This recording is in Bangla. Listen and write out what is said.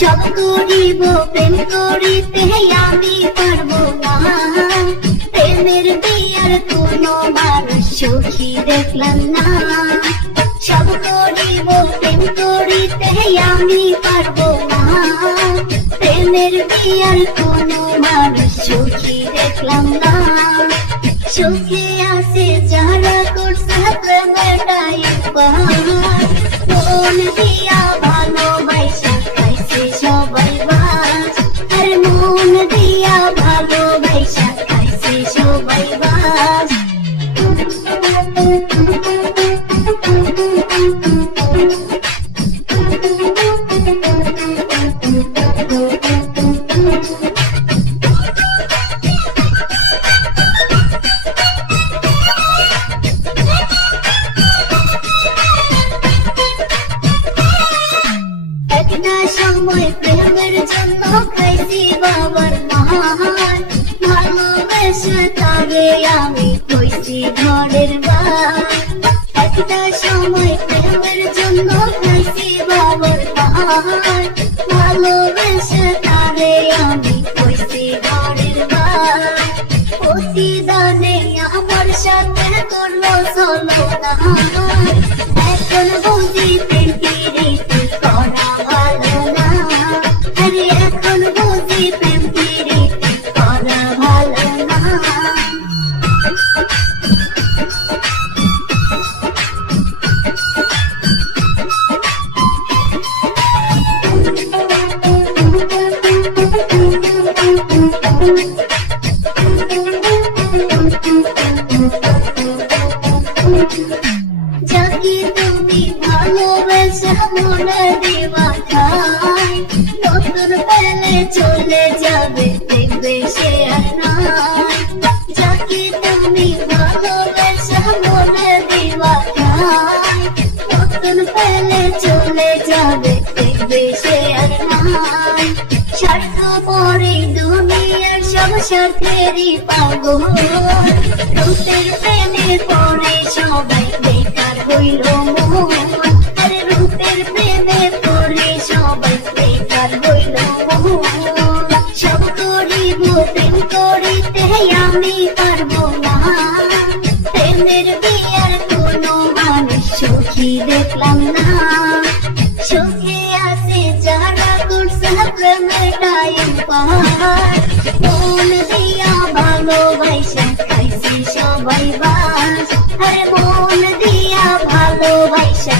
সব করিব প্রেম করিতে আমি পারবো না, প্রেমের বিয়ার কোনো মানুষ সুখী দেখলাম না। সব করিব প্রেম করিতে আমি পারবো না, প্রেমের বিয়ার কোনো মানুষ সুখী দেখলাম না। সুখে আছে যারা করছে প্রেমটাই উপহার, মন দিয়া ভালোবাসা খাইছে সবাই বাস, আর মন দিয়া ভালোবাসা খাইছে সবাই বাস। একটা সময় প্রেমের জন্য খাইছি বাবার মান, ভালোবেসে তারে আমি কইছি ঘরের বার। একটা সময় প্রেমের জন্য খাইছি বাবার মান, ভালোবেসে তারে আমি কইছি ঘরের বার। প্রতিদানে আমার সাথে করলো চলো না, এখন বুঝি প্রেম প্রীতি করা ভালো না, আরে এখন বুঝি প্রেম প্রীতি করা ভালো না। যাকে তুমি ভালোবেসে মনে দিবা ঠাই, নতুন পেলে চলে যাবে দেখবে সে আর নাই। যাকে তুমি ভালোবেসে মনে দিবা ঠাই, নতুন পেলে চলে যাবে দেখবে সে আর নাই। স্বার্থ পরে দুনিয়ার সব স্বার্থেরই পাগল, রূপের প্রেমে পড়ে সবাই বেকার হইল মন, আরে রূপের প্রেমে পড়ে সবাই বেকার হইল মন। সব করিব প্রেম করিতে আমি পারবো না, প্রেমের বিয়ার কোনো মানুষ সুখী দেখলাম না। সুখে আছে যারা করছে প্রেমটাই উপহার, মন দিয়া ভালোবাসা খাইছি সবাই বাস, আরে মন দিয়া ভালোবাসা